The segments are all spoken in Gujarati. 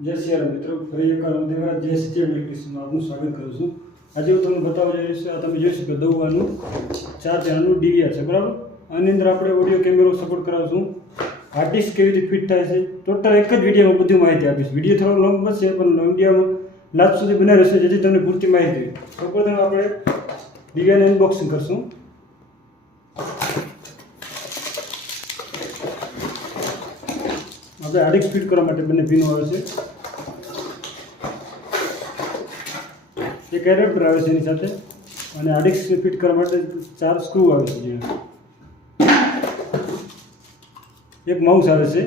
जय श्री राम मित्रों, ફરી એકવાર હું દેવરાજ જયસિંહ ઇલેક્ટ્રિશિયનમાં આપનું સ્વાગત કરું છું। આજે હું તમને બતાવવા જઈ રહ્યો છું, આ તમે જોઈ શકો દવાનું 4 ચેનલનું ડીવીઆર છે, બરાબર। આની અંદર આપણે ઓડિયો કેમેરો સપોર્ટ કરાવશું। હાર્ડ ડિસ્ક કેવી રીતે ફિટ થાય છે ટોટલ એક જ વિડીયોમાં બધી માહિતી આપીશ। વિડીયો થોડો લોંગ બનશે પણ વિડીયોમાં લાસ્ટ સુધી બનાવી રહેશે જેથી તમને પૂરતી માહિતી હોય। સૌપ્રથમ આપણે ડીવીઆરનું અનબોક્સિંગ કરશું। આપણે હાર્ડ ડિસ્ક ફિટ કરવા માટે બંને પિનો આવે છે, एक एडेप्टर આવે છે એની સાથે અને હાર્ડ ડિસ્ક ફિટ કરવા માટે 4 સ્ક્રૂ આવે છે, એક માઉસ આવે છે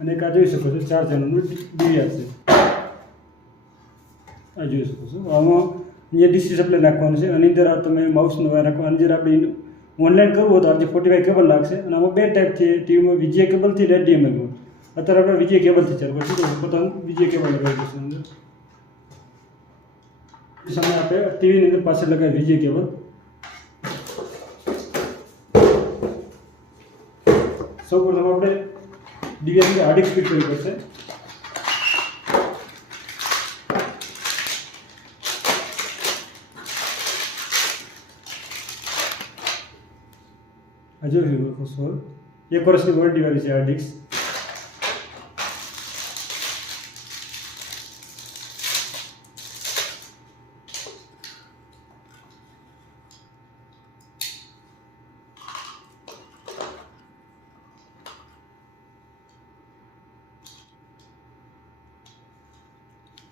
અને એક આ જોઈ શકો છો 4 ચેનલનું ડીવીઆર છે। આ જોઈ શકો છો આમાં અહીંયા ડીસી સપ્લાય નાખવાનું છે, આની અંદર તમે માઉસનો વાયર નાખો। આની અંદર આપણે ઓનલાઈન કરવું હોય તો આપણે 45 કેબલ લાગશે અને આમાં બે ટાઈપ છે, ટીવીમાં વીજીએ કેબલથી ને HDMI કેબલ। અત્યારે આપણે વીજીએ કેબલથી ચાલુ કરીશું, તો પોતાનું વીજીએ કેબલ લગાવી દઈશું અંદર। સામે આપણે ટીવીની અંદર પાછળ લગાવી વીજીએ કેબલ। સૌપ્રથમ આપણે ડીવીઆરની હાર્ડ ડિસ્ક ફિટ કરવી પડશે। આ જોઈ શકો છો 1 વર્ષની વોરંટી વાળી છે હાર્ડ ડિસ્ક।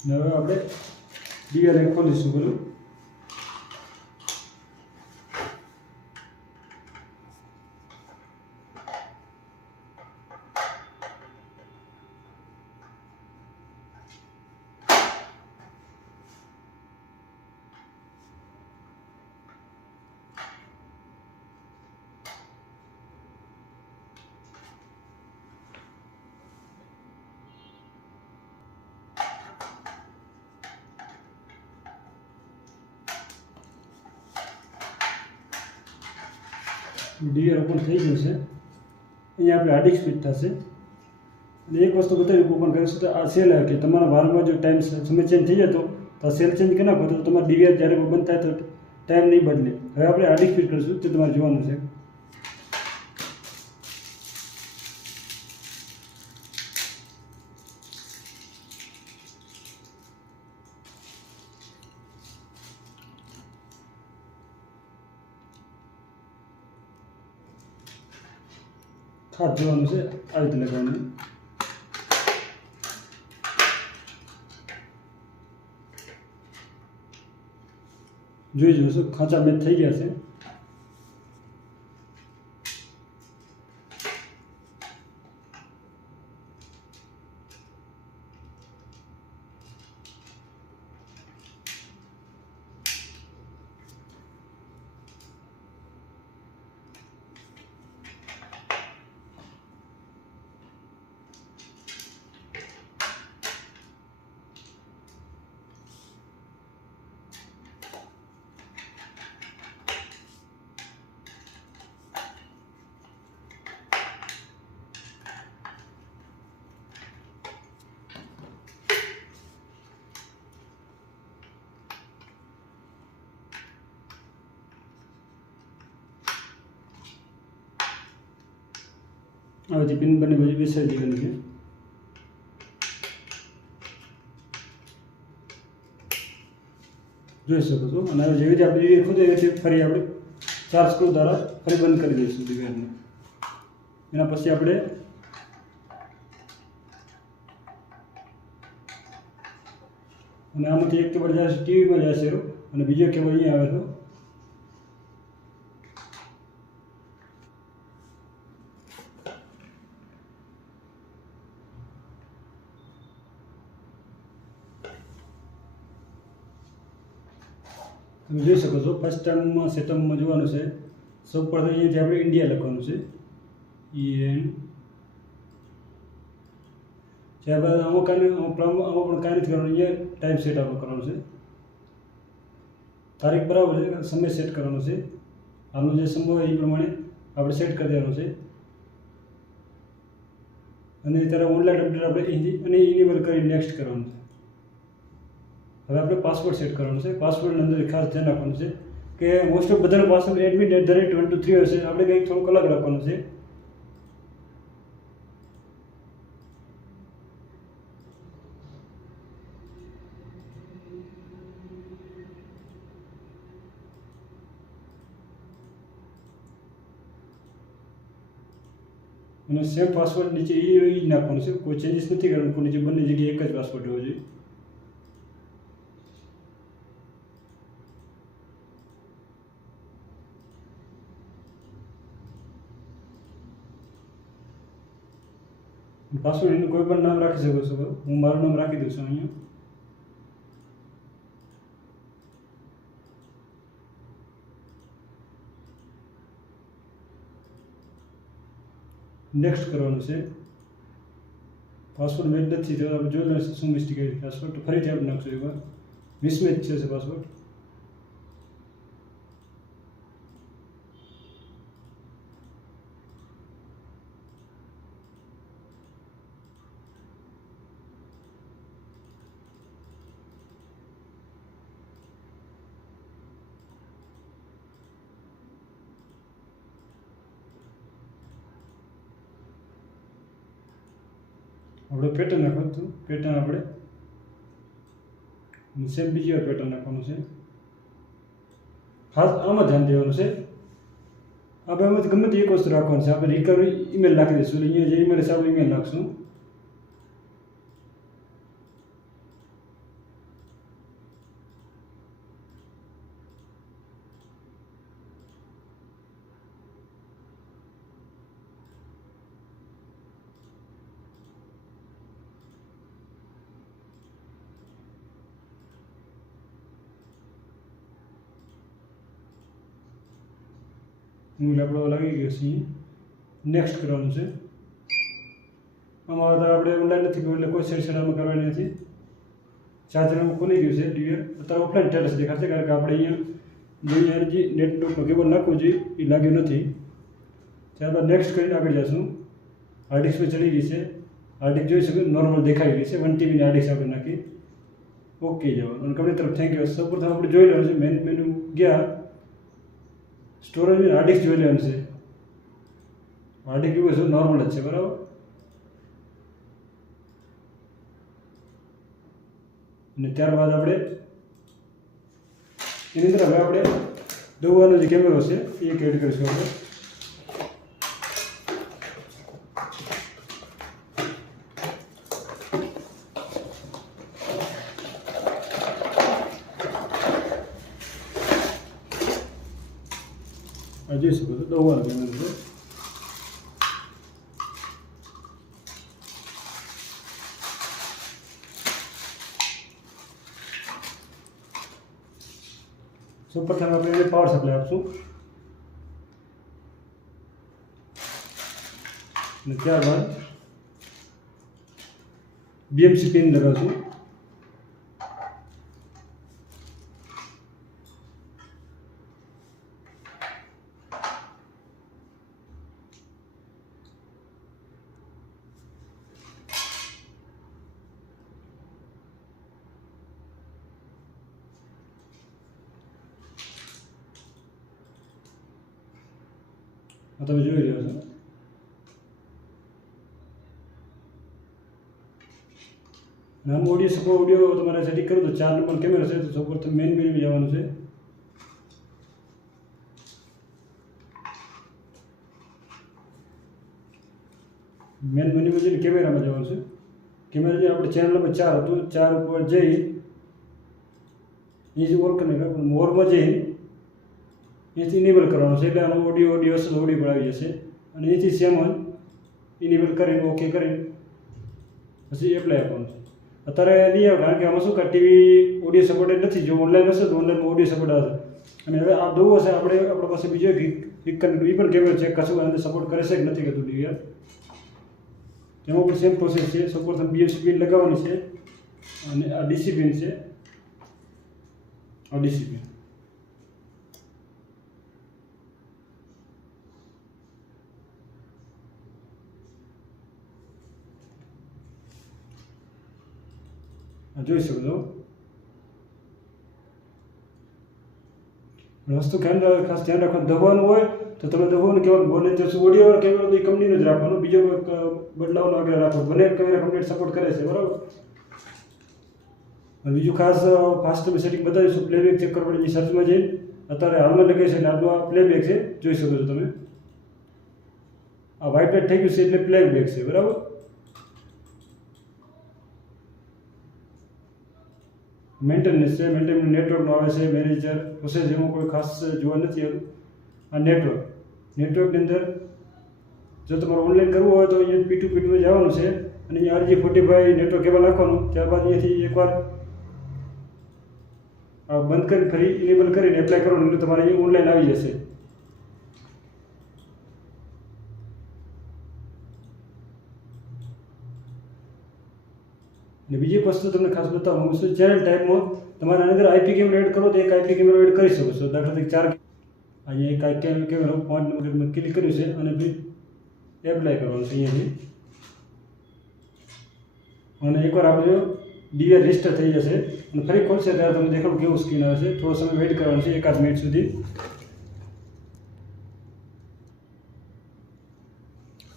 હવે આપણે ડીવીઆર ખોલીશું પેલું। ડીવીઆર ઓપન થઈ ગયું છે। અહીંયા આપણે હાર્ડ ડિસ્ક ફિટ થશે અને એક વસ્તુ બતાવી ઓપન કરીશું તો આ સેલ આવે કે તમારા વારમાં જો ટાઈમ સમય ચેન્જ થઈ જાય તો સેલ ચેન્જ કરી નાખો તો તમારા ડીવીઆર જ્યારે બંધ થાય તો ટાઈમ નહીં બદલે। હવે આપણે હાર્ડ ડિસ્ક ફિટ કરીશું તે તમારે જોવાનું છે। ખાસ જોવાનું છે, આ રીતે લગાવવાનું। જોઈ જોશો ખાંચા મેચ થઈ ગયા છે। આ રીતે પિન બંને બાજુ બેસાડી દેવાની છે। જોઈ શકો છો અને જેવી રીતે આપણે ડીવીઆર ખોદે એવી રીતે ફરી આપણે 4 સ્ક્રૂ દ્વારા ફરી બંધ કરી દઈશું ડીવીઆરને। એના પછી આપણે અને આમાંથી એક કેબલ જાય છે ટીવીમાં જાય છે અને બીજો કેબલ અહીંયા આવે છે। તમે જોઈ શકો છો ફર્સ્ટ ટાઈમમાં સેટઅપમાં જોવાનું છે। સૌ પ્રથમ અહીંયાથી આપણે ઇન્ડિયા લખવાનું છે, EN। ત્યારબાદ આમાં પણ કાંઈ નથી કરવાનું, અહીંયા ટાઈમ સેટ આપણો કરવાનો છે। તારીખ બરાબર છે, સમય સેટ કરવાનો છે, હાલનો જે સમય હોય એ પ્રમાણે આપણે સેટ કરી દેવાનો છે। અને ત્યારે ઓનલાઈન અપડેટ આપણે અને ઇનેબલ કરી નેક્સ્ટ કરવાનું છે. હવે આપણે પાસવર્ડ સેટ કરવાનો છે. પાસવર્ડની અંદર ખાસ ધ્યાન રાખવાનું છે કે મોસ્ટ ઓફ બધાનો પાસવર્ડ admin@123 હશે. આપણે કંઈક થોડુંક અલગ રાખવાનું છે. અને સેમ પાસવર્ડ નીચે એ જ નાખવાનું છે. કોઈ ચેન્જીસ નથી કરવાનું. નીચે બંને જગ્યાએ એક જ પાસવર્ડ હોવો જોઈએ. પાસવર્ડ એનું કોઈ પણ નામ રાખી શકો છો. હું મારું નામ રાખી દઉં છું અહીંયા. નેક્સ્ટ કરવાનું છે. પાસવર્ડ મેચ નથી તો આપણે જોઈ લઈશું શું મિસ્ટેક આવી. પાસવર્ડ તો ફરીથી આપણે નાખશું એકવાર. મિસમેચ છે પાસવર્ડ. આપણે પેટર્ન નાખવાનું હતું. પેટર્ન આપણે સેમ બીજી વાર પેટર્ન નાખવાનું છે. ખાસ આમાં ધ્યાન દેવાનું છે. આપણે આમાંથી ગમે તે એક વસ્તુ રાખવાનું છે. આપણે રિકવરી ઈમેલ નાખી દઈશું. અહીંયા જે ઈમેલ હશે આપણે ઈમેલ નાખશું. આપણો લાગી ગયો છે. નેક્સ્ટ કરવાનું છે. આમાં અત્યારે આપણે ઓનલાઈન નથી કર્યું એટલે કોઈ સેશન આમાં કરવાની નથી. ચાર્જર આમાં ખુલી ગયું છે. ડીવીઆર અત્યારે ઓફલાઈન સ્ટેટસ દેખાશે કારણ કે આપણે અહીંયા જે નેટનો કેબલ નાખવું જોઈએ એ લાગ્યું નથી. ત્યારબાદ નેક્સ્ટ કરીને આગળ જઈશું. હાર્ડિસ્ક પર ચડી ગઈ છે. હાર્ડિસ્ક જોઈ શકો નોર્મલ દેખાઈ ગઈ છે. 1 TB ની હાર્ડિસ્ક આપણે નાખી ઓકે જવાનું. અને કંપની તરફ થેન્ક યુ. સૌપ્રથમ આપણે જોઈ લેવાનું છે. મેન મેનુ ગયા સ્ટોરેજ હાર્ડિસ્ક જોઈ લેવાનું છે. હાર્ડિસ્ક કેવું છે નોર્મલ જ છે બરાબર. અને ત્યારબાદ આપણે એની અંદર હવે આપણે દવાનો જે કેમેરો છે એ એડ કરીશું આપણે. આ જોઈ શકો છો દવાનો કેમેરો છે. સૌપ્રથમ આપણે એને પાવર સપ્લાય આપશું અને ત્યારબાદ BMC પિન લગાવશું. તમે જોઈ રહ્યો છો. નામ ઓડિયો તમારે સેટિંગ કરું તો 4 નંબર કેમેરો છે તો સૌપ્રથમ મેઇન મેનુ જવાનું છે. મેઇન મેનુમાં જઈને કેમેરામાં જવાનું છે. કેમેરા જે આપણે ચેનલ નંબર 4 હતું 4 ઉપર જઈ એ જે ઓર કરીને મોરમાં જઈ અહીંથી ઇનેબલ કરવાનું છે. એટલે આનો ઓડિયો હશે તો ઓડિયો પણ આવી જશે. અને અહીંથી સેમ ઇનેબલ કરીને ઓકે કરીને પછી એપ્લાય આપવાનું છે. અત્યારે નહીં આવે કારણ કે આમાં શું કે ટીવી ઓડિયો સપોર્ટેડ નથી. જો ઓનલાઈન હશે તો ઓનલાઈનમાં ઓડિયો સપોર્ટ આવશે. અને હવે આ દવું હશે આપણા પાસે બીજો એક એ પણ કેમેરો ચેક કરશું અંદર સપોર્ટ કરે છે કે નથી કરતું ડીવીઆર. એમાં પણ સેમ પ્રોસેસ છે. સૌપ્રથમ BMC પિન લગાવવાની છે અને આ DC પિન છે. આ DC પિન આ જોઈ શકો છો. વસ્તુ ખાસ ધ્યાન રાખવાનું, દબાવવાનું હોય તો તમે દબાવવાનું કહેવાનું બોલે તો ઓડિયો કેમેરો તો એ કંપનીનો જ રાખવાનો, બીજો બદલાવનો આગળ રાખવો. બંને કેમેરા કમ્પ્લીટ સપોર્ટ કરે છે, બરાબર. બીજું ખાસ ફાસ્ટ તમે સેટિંગ બતાવીશું. પ્લેબેક ચેક કરવા પડે સર્ચમાં જઈને અત્યારે હાલમાં લખે છે એટલે આપણું આ પ્લેબેક છે, જોઈ શકો છો તમે. આ વ્હાઇટ લાઇટ થઈ ગયું છે એટલે પ્લેબેક છે, બરાબર. મેન્ટેનન્સ છે, મેન્ટેનન્સ નેટવર્કનો આવે છે, મેનેજર પ્રોસેસ એમાં કોઈ ખાસ જોવા નથી આવ્યું. આ નેટવર્કની અંદર જો તમારે ઓનલાઈન કરવું હોય તો અહીંયા P2P જવાનું છે અને અહીંયા RJ45 નેટવર્ક કેબલ નાખવાનું. ત્યારબાદ અહીંયાથી એકવાર બંધ કરી ફરી ઇનેબલ કરીને એપ્લાય કરવાનું એટલે તમારે અહીંયા ઓનલાઈન આવી જશે. અને બીજી વસ્તુ તમને ખાસ બતાવવા માંગુ છું, ચેનલ ટાઈપમાં તમારે આની અંદર IP કેમેરો એડ કરો તો એક IP કેમેરો એડ કરી શકો છો. દાખલા તરીકે 4 અહીંયા એક કેમેરો 5 નંબર ક્લિક કર્યું છે અને એપ્લાય કરવાનું છે અહીંયાથી. અને એકવાર આપણે DVR રજિસ્ટર થઈ જશે અને ફરી ખોલશે ત્યારે તમને દેખાડું કેવું સ્ક્રીન આવે છે. થોડો સમય વેઇટ કરવાનો છે, 1-8 મિનિટ સુધી.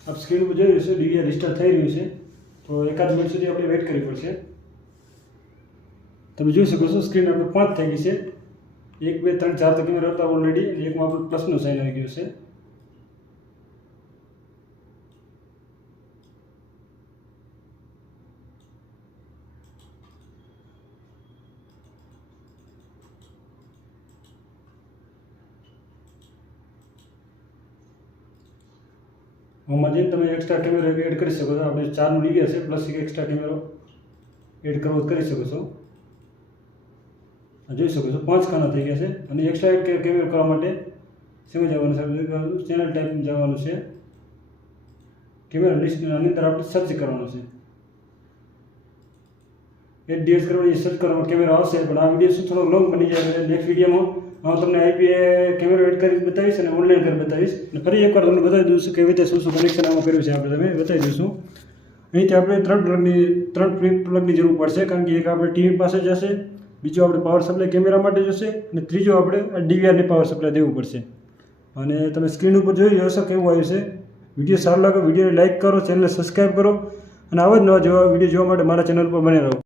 આપ સ્ક્રીન ઉપર જોઈ રહ્યું છે DVR રજિસ્ટર થઈ રહ્યું છે, તો 1-8 મિનિટ સુધી આપણે વેઇટ કરવી પડશે. તમે જોઈ શકો છો સ્ક્રીન આપણે 5 થઈ ગઈ છે. 1 2 3 4 તો કેમેરા હતા ઓલરેડી અને એકમાં આપણું પ્લસનું સાઇન આવી ગયું છે. આમાં જઈને તમે એક્સ્ટ્રા કેમેરો એડ કરી શકો છો. આપણે 4નું DVR છે પ્લસ એક એક્સ્ટ્રા કેમેરો એડ કરવો કરી શકો છો. જોઈ શકો છો 5 ખાના થઈ ગયા છે. અને એક્સ્ટ્રા એડ કેમેરો કરવા માટે શેમાં જવાનું છે? ચેનલ ટાઈપ જવાનું છે. કેમેરા લિસ્ટની અંદર આપણે સર્ચ કરવાનું છે. DS કરવાની સર્ચ કરવામાં કેમેરો આવશે, પણ આ વિડીયો શું થોડો લોંગ બની જાય એટલે નેક્સ્ટ વિડીયોમાં હું તમને IP કેમેરો એડ કરી બતાવીશ અને ઓનલાઈન કરી બતાવીશ. અને ફરી એકવાર તમને બતાવી દઉં છું કેવી રીતે શું કનેક્શન આમાં કર્યું છે આપણે તમે બતાવી દઈશું. અહીંથી આપણે 3 પ્લગની જરૂર પડશે, કારણ કે એક આપણે TV પાસે જશે, બીજો આપણે પાવર સપ્લાય કેમેરા માટે જશે અને ત્રીજો આપણે DVRને પાવર સપ્લાય દેવું પડશે. અને તમે સ્ક્રીન ઉપર જોઈ હશો કેવું આવ્યું છે. વિડીયો સારો લાગે વિડીયોને લાઇક કરો, ચેનલને સબસ્ક્રાઈબ કરો અને આવા જ નવા વિડીયો જોવા માટે મારા ચેનલ પર બને રહો.